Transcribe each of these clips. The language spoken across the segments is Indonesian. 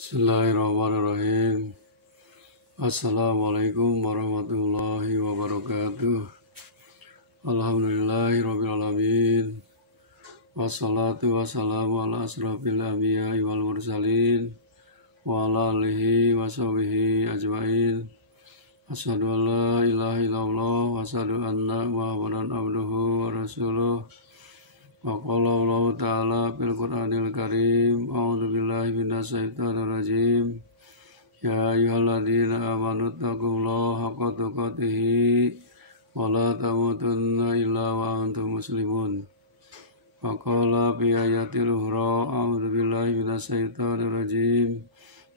Bismillahirrahmanirrahim. Assalamualaikum warahmatullahi wabarakatuh. Alhamdulillahirrabbilalamin. Wassalatu wassalamu ala asrafil anbiya'i wal mursalin wa ala alihi wa sahbihi ajma'in. Asyhadu an la ilaha illallah wa asyhadu anna Muhammadan abduhu wa rasuluh. Wa qala Allah ta'ala fil Qur'anil Karim, a'udzu billahi minasyaitonir rajim. Ya ayyuhalladzina amanu taqullaha haqqa tuqatih wa la tamutunna illa wa antum muslimun. Wa qala fi ayatil ukhra, a'udzu billahi minasyaitonir rajim.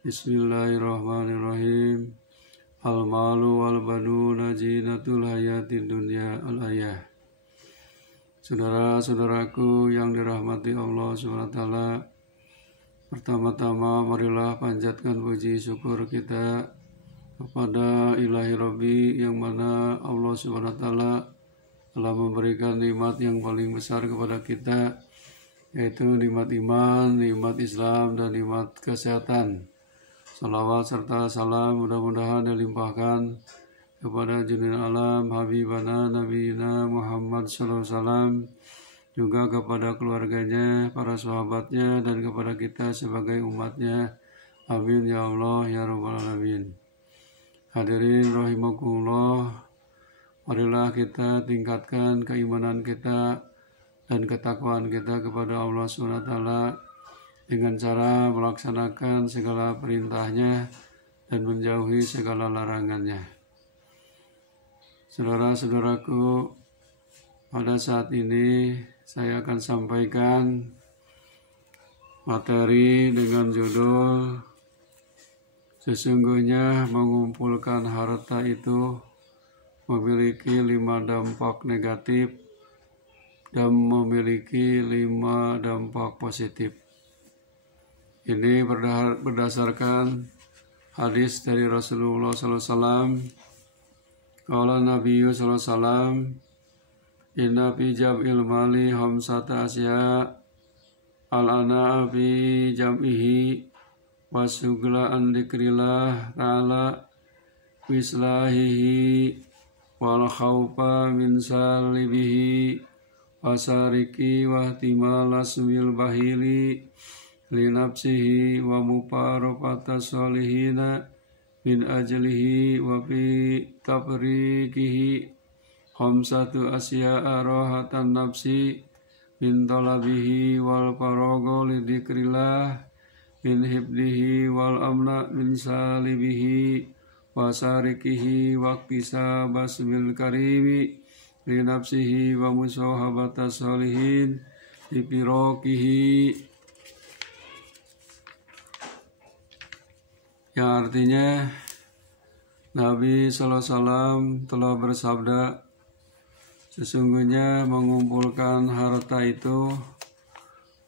Bismillahirrahmanirrahim. Al malu wal banuna zinatul hayatid dunya al-ayah. Saudara-saudaraku yang dirahmati Allah SWT, pertama-tama marilah panjatkan puji syukur kita kepada Ilahi Rabbi yang mana Allah SWT telah memberikan nikmat yang paling besar kepada kita, yaitu nikmat iman, nikmat Islam, dan nikmat kesehatan. Salawat serta salam mudah-mudahan dilimpahkan kepada junjungan alam Habibana Nabiyina Muhammad SAW, juga kepada keluarganya, para sahabatnya, dan kepada kita sebagai umatnya. Amin ya Allah ya Rabbal Alamin. Hadirin rahimakumullah, marilah kita tingkatkan keimanan kita dan ketakwaan kita kepada Allah SWT dengan cara melaksanakan segala perintahnya dan menjauhi segala larangannya. Saudara-saudaraku, pada saat ini saya akan sampaikan materi dengan judul sesungguhnya mengumpulkan harta itu memiliki 5 dampak negatif dan memiliki 5 dampak positif. Ini berdasarkan hadis dari Rasulullah SAW. Qala Nabi sallallahu alaihi wasallam, inna fi jam'il mali khamsata asya, al-ana fi jam'ihi wasugla an dzikrillah ta'ala wislahihi wal khawfa min salibihi wasariki wa ihtimalasmil bahili li nafsihi wa muparafata solihina min ajlihi wa fi tabrikihi khamsatu asya'a rahatan nafsi min talabihi wal farago li dzikrillah min hibdihi wal amna min salibihi wa sarikihi wa iktisabasmil karimi li nafsihi wa musahabata solihin li firokihi, yang artinya Nabi SAW telah bersabda, sesungguhnya mengumpulkan harta itu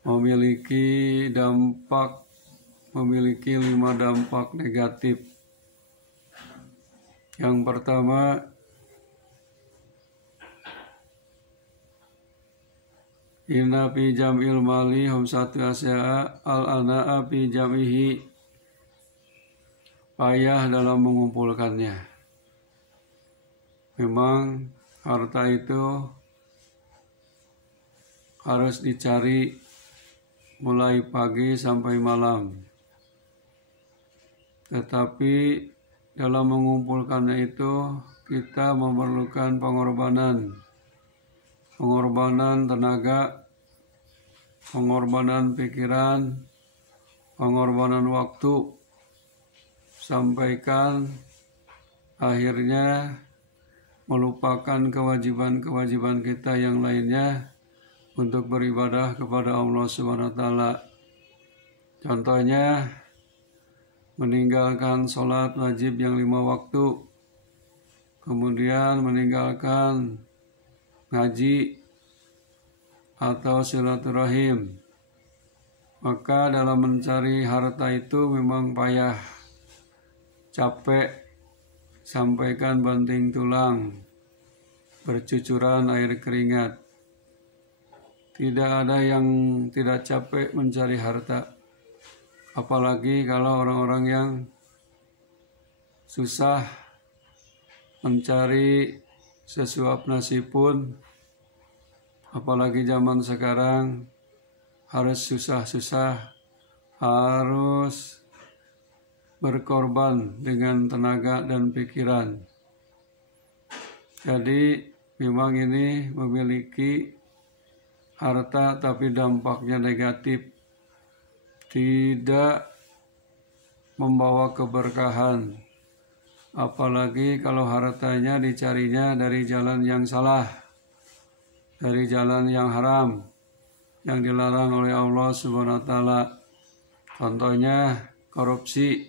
memiliki 5 dampak negatif. Yang pertama, inna fi jam'il mali khamsatu asya'a al-ana'a fi jam'ihi, payah dalam mengumpulkannya. Memang harta itu harus dicari mulai pagi sampai malam. Tetapi dalam mengumpulkannya itu kita memerlukan pengorbanan tenaga, pengorbanan pikiran, pengorbanan waktu, sampaikan akhirnya melupakan kewajiban-kewajiban kita yang lainnya untuk beribadah kepada Allah SWT. Contohnya, meninggalkan sholat wajib yang 5 waktu, kemudian meninggalkan ngaji atau silaturahim. Maka dalam mencari harta itu memang payah, capek, sampaikan banting tulang, bercucuran air keringat. Tidak ada yang tidak capek mencari harta. Apalagi kalau orang-orang yang susah mencari sesuap nasi pun, apalagi zaman sekarang harus susah-susah, harus berkorban dengan tenaga dan pikiran. Jadi memang ini memiliki harta tapi dampaknya negatif, tidak membawa keberkahan. Apalagi kalau hartanya dicarinya dari jalan yang salah, dari jalan yang haram, yang dilarang oleh Allah Subhanahu wa taala. Contohnya korupsi,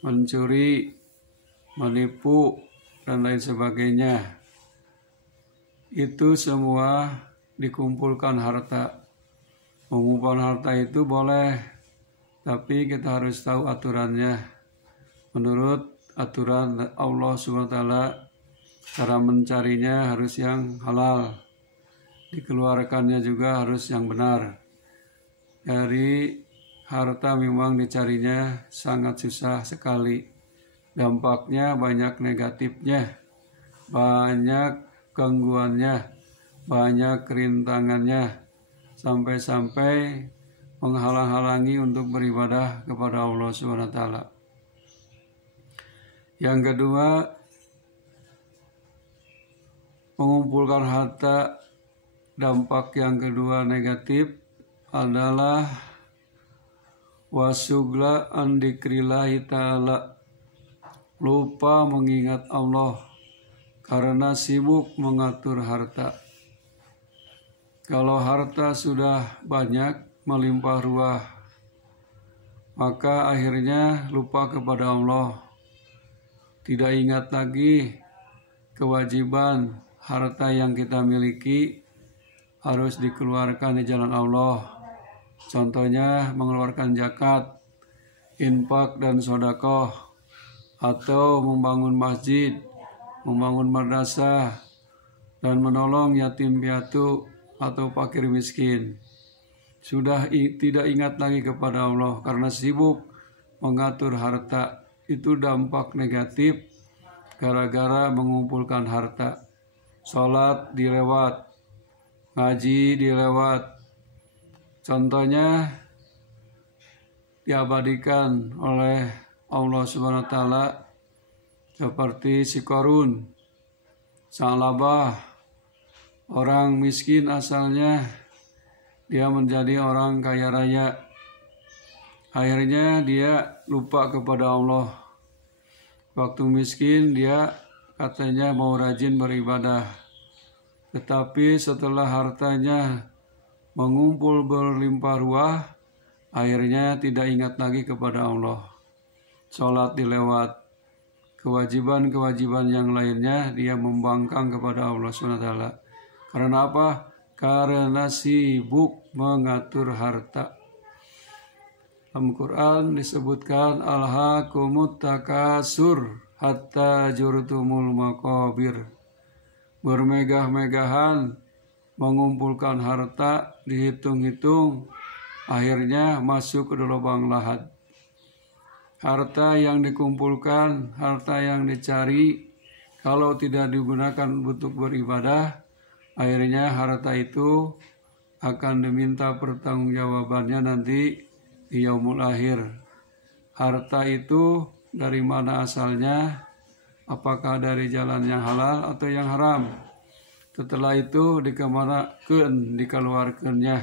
mencuri, menipu, dan lain sebagainya. Itu semua dikumpulkan harta. Mengumpulkan harta itu boleh, tapi kita harus tahu aturannya. Menurut aturan Allah SWT, cara mencarinya harus yang halal, dikeluarkannya juga harus yang benar. Dari harta memang dicarinya sangat susah sekali, dampaknya banyak negatifnya, banyak gangguannya, banyak kerintangannya, sampai-sampai menghalang-halangi untuk beribadah kepada Allah SWT. Yang kedua, mengumpulkan harta, dampak yang kedua negatif adalah wasugla an dzikrillahi ta'ala, lupa mengingat Allah karena sibuk mengatur harta. Kalau harta sudah banyak, melimpah ruah, maka akhirnya lupa kepada Allah. Tidak ingat lagi kewajiban harta yang kita miliki harus dikeluarkan di jalan Allah. Contohnya mengeluarkan zakat, infak dan sedekah, atau membangun masjid, membangun madrasah, dan menolong yatim piatu atau fakir miskin. Sudah tidak ingat lagi kepada Allah karena sibuk mengatur harta. Itu dampak negatif gara-gara mengumpulkan harta. Sholat dilewat, ngaji dilewat. Contohnya diabadikan oleh Allah Subhanahu wa taala seperti si Qarun, Salabah, orang miskin asalnya, dia menjadi orang kaya raya. Akhirnya dia lupa kepada Allah. Waktu miskin dia katanya mau rajin beribadah. Tetapi setelah hartanya mengumpul berlimpah ruah, akhirnya tidak ingat lagi kepada Allah. Sholat dilewat, kewajiban-kewajiban yang lainnya dia membangkang kepada Allah SWT. Karena apa? Karena sibuk mengatur harta. Dalam Quran disebutkan alhaakumut takasur hatta jurtumul maqabir. Bermegah-megahan mengumpulkan harta, dihitung-hitung, akhirnya masuk ke lubang lahat. Harta yang dikumpulkan, harta yang dicari, kalau tidak digunakan untuk beribadah, akhirnya harta itu akan diminta pertanggungjawabannya nanti di yaumul akhir. Harta itu dari mana asalnya? Apakah dari jalan yang halal atau yang haram? Setelah itu dikeluarkannya?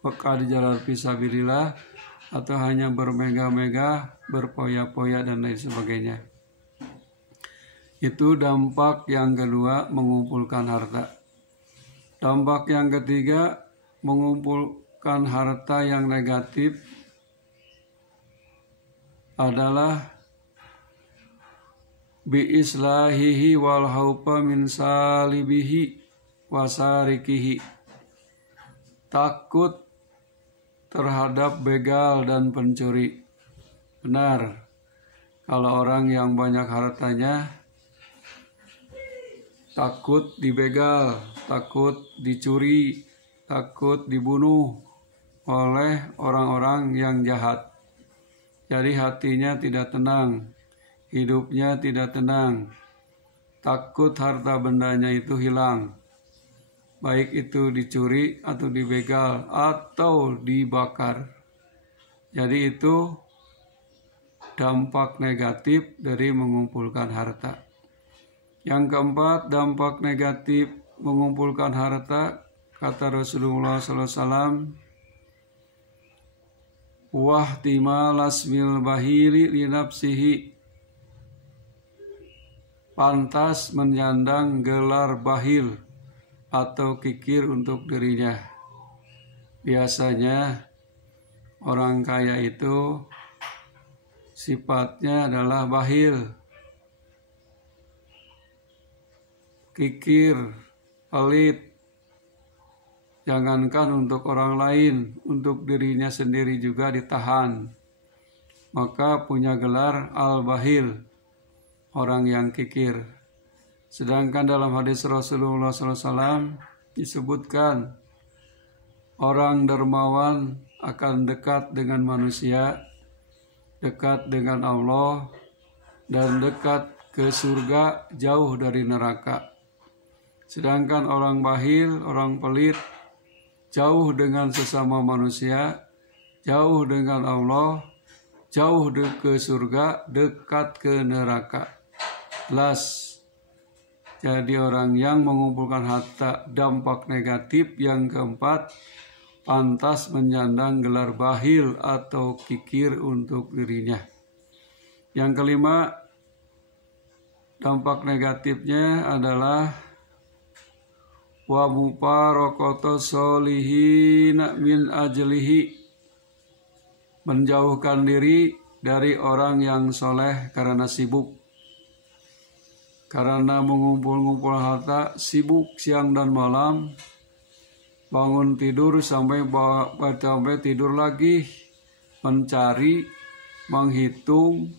Apakah di jalan fisabilillah atau hanya bermegah-megah, berpoya-poya dan lain sebagainya? Itu dampak yang kedua mengumpulkan harta. Dampak yang ketiga mengumpulkan harta yang negatif adalah biislahihi wal haupa min salibihi wasarikihi, takut terhadap begal dan pencuri. Benar, kalau orang yang banyak hartanya takut dibegal, takut dicuri, takut dibunuh, oleh orang-orang yang jahat. Jadi hatinya tidak tenang, hidupnya tidak tenang, takut harta bendanya itu hilang, baik itu dicuri atau dibegal atau dibakar. Jadi itu dampak negatif dari mengumpulkan harta. Yang keempat, dampak negatif mengumpulkan harta, kata Rasulullah SAW, wahtimal asmil bahili li nafsihi, pantas menyandang gelar bahil atau kikir untuk dirinya. Biasanya orang kaya itu sifatnya adalah bahil, kikir, pelit. Jangankan untuk orang lain, untuk dirinya sendiri juga ditahan. Maka punya gelar al-bahil, orang yang kikir. Sedangkan dalam hadis Rasulullah SAW disebutkan orang dermawan akan dekat dengan manusia, dekat dengan Allah, dan dekat ke surga, jauh dari neraka. Sedangkan orang bahil, orang pelit, jauh dengan sesama manusia, jauh dengan Allah, jauh ke surga, dekat ke neraka. Jelas. Jadi orang yang mengumpulkan harta, dampak negatif. Yang keempat, pantas menyandang gelar bahil atau kikir untuk dirinya. Yang kelima, dampak negatifnya adalah wa mufarokoto solihina min ajlihi, menjauhkan diri dari orang yang soleh karena sibuk. Karena mengumpul-ngumpul harta, sibuk siang dan malam, bangun tidur sampai tidur lagi, mencari, menghitung,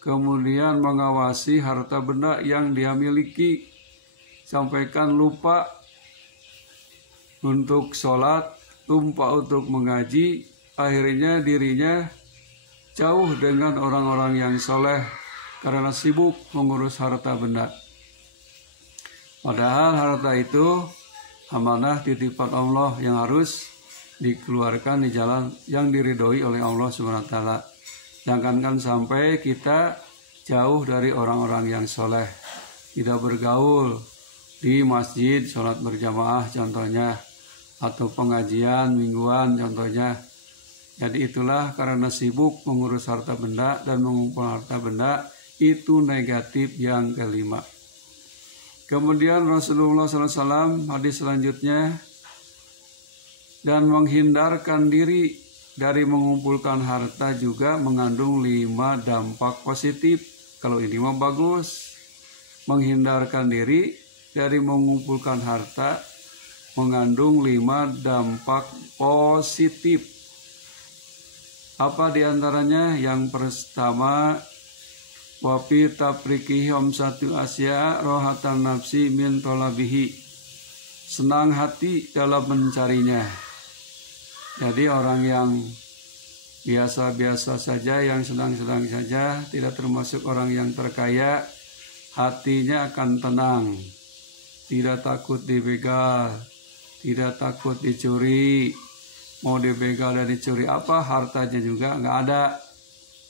kemudian mengawasi harta benda yang dia miliki, sampaikan lupa untuk sholat, lupa untuk mengaji, akhirnya dirinya jauh dengan orang-orang yang soleh karena sibuk mengurus harta benda. Padahal harta itu amanah titipan Allah yang harus dikeluarkan di jalan yang diridhoi oleh Allah SWT. Jangankan sampai kita jauh dari orang-orang yang soleh, tidak bergaul di masjid, sholat berjamaah contohnya, atau pengajian mingguan contohnya. Jadi itulah karena sibuk mengurus harta benda dan mengumpul harta benda, itu negatif yang kelima. Kemudian Rasulullah SAW hadis selanjutnya, dan menghindarkan diri dari mengumpulkan harta juga mengandung 5 dampak positif. Kalau ini mah bagus. Menghindarkan diri dari mengumpulkan harta mengandung 5 dampak positif. Apa diantaranya? Yang pertama, wafi taprikihi omsatu asya rohatan nafsi min tolabihi, senang hati dalam mencarinya. Jadi orang yang biasa-biasa saja, yang sedang-sedang saja, tidak termasuk orang yang terkaya, hatinya akan tenang, tidak takut dibegal, tidak takut dicuri. Mau dibegal dan dicuri apa, hartanya juga nggak ada.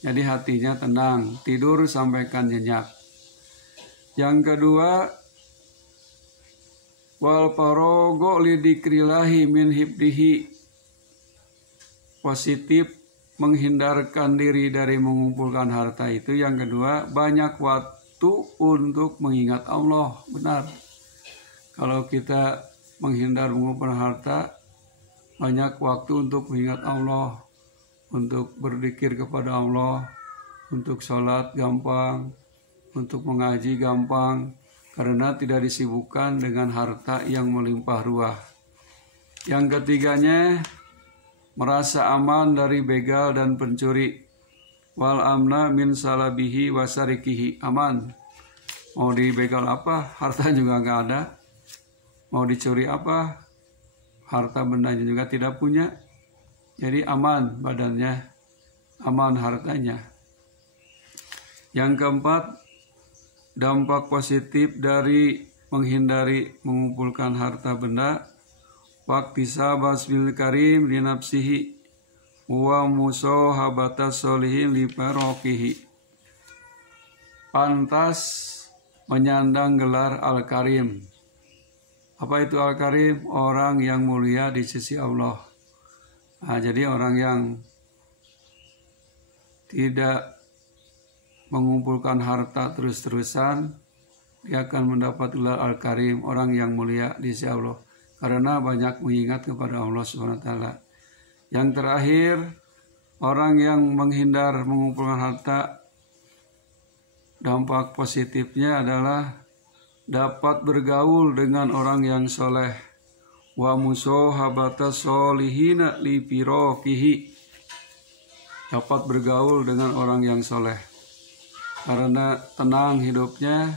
Jadi hatinya tenang, tidur sampaikan nyenyak. Yang kedua, wal farogo lidikrillahi min hibdihi, positif menghindarkan diri dari mengumpulkan harta itu. Yang kedua, banyak waktu untuk mengingat Allah. Benar, kalau kita menghindar mengumpulkan harta, banyak waktu untuk mengingat Allah, untuk berzikir kepada Allah, untuk sholat gampang, untuk mengaji gampang, karena tidak disibukkan dengan harta yang melimpah ruah. Yang ketiganya, merasa aman dari begal dan pencuri. Wal amna min salabihi wasarikihi, aman. Mau dibegal apa, harta juga nggak ada. Mau dicuri apa, harta bendanya juga tidak punya. Jadi aman badannya, aman hartanya. Yang keempat, dampak positif dari menghindari mengumpulkan harta benda. Waktisabas bil karim li nafsihi wa musahabatas solihin li parokihi. Pantas menyandang gelar Al-Karim. Apa itu Al-Karim? Orang yang mulia di sisi Allah. Nah, jadi orang yang tidak mengumpulkan harta terus-terusan, dia akan mendapat gelar Al-Karim, orang yang mulia di sisi Allah, karena banyak mengingat kepada Allah SWT. Yang terakhir, orang yang menghindar mengumpulkan harta, dampak positifnya adalah dapat bergaul dengan orang yang soleh. Wa musahabata solihina li pirokihi. Dapat bergaul dengan orang yang soleh. Karena tenang hidupnya,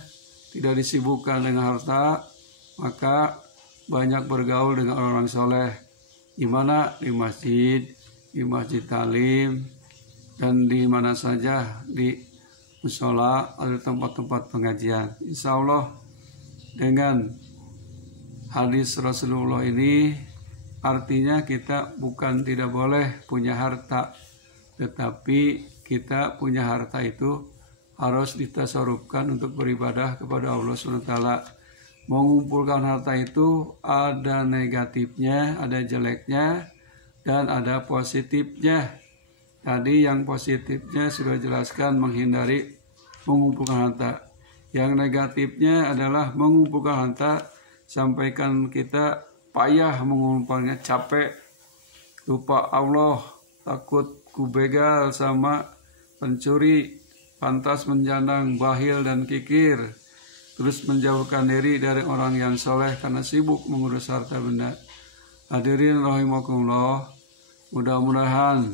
tidak disibukkan dengan harta, maka banyak bergaul dengan orang soleh. Di mana? Di masjid talim, dan di mana saja, di musola atau tempat-tempat pengajian. Insya Allah dengan hadis Rasulullah ini artinya kita bukan tidak boleh punya harta, tetapi kita punya harta itu harus ditasarufkan untuk beribadah kepada Allah SWT. Mengumpulkan harta itu ada negatifnya, ada jeleknya, dan ada positifnya. Tadi yang positifnya sudah jelaskan, menghindari mengumpulkan harta. Yang negatifnya adalah mengumpulkan harta sampaikan kita payah mengumpulkannya, capek, lupa Allah, takut kubegal sama pencuri, pantas menjandang, bahil dan kikir, terus menjauhkan diri dari orang yang soleh karena sibuk mengurus harta benda. Hadirin rahimakumullah, mudah-mudahan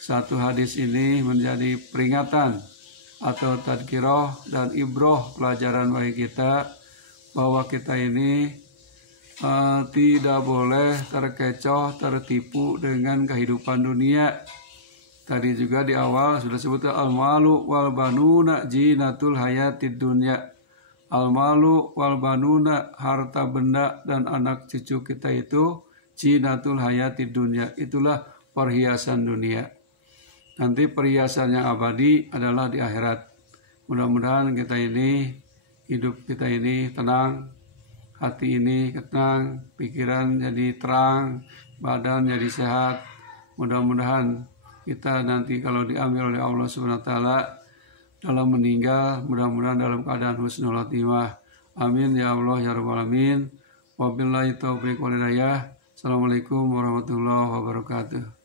satu hadis ini menjadi peringatan atau tadkirah dan ibroh, pelajaran bagi kita bahwa kita ini tidak boleh terkecoh, tertipu dengan kehidupan dunia. Tadi juga di awal sudah sebutkan al-malu wal banuna jinatul hayatid dunya. Al-malu wal banuna, harta benda dan anak cucu kita itu jinatul hayatid dunya, itulah perhiasan dunia. Nanti perhiasan yang abadi adalah di akhirat. Mudah-mudahan kita ini, hidup kita ini tenang, hati ini tenang, pikiran jadi terang, badan jadi sehat. Mudah-mudahan kita nanti kalau diambil oleh Allah SWT dalam meninggal, mudah-mudahan dalam keadaan husnul khatimah. Amin ya Allah ya rabbal alamin. Wabillahi taufiq wal hidayah. Assalamualaikum warahmatullahi wabarakatuh.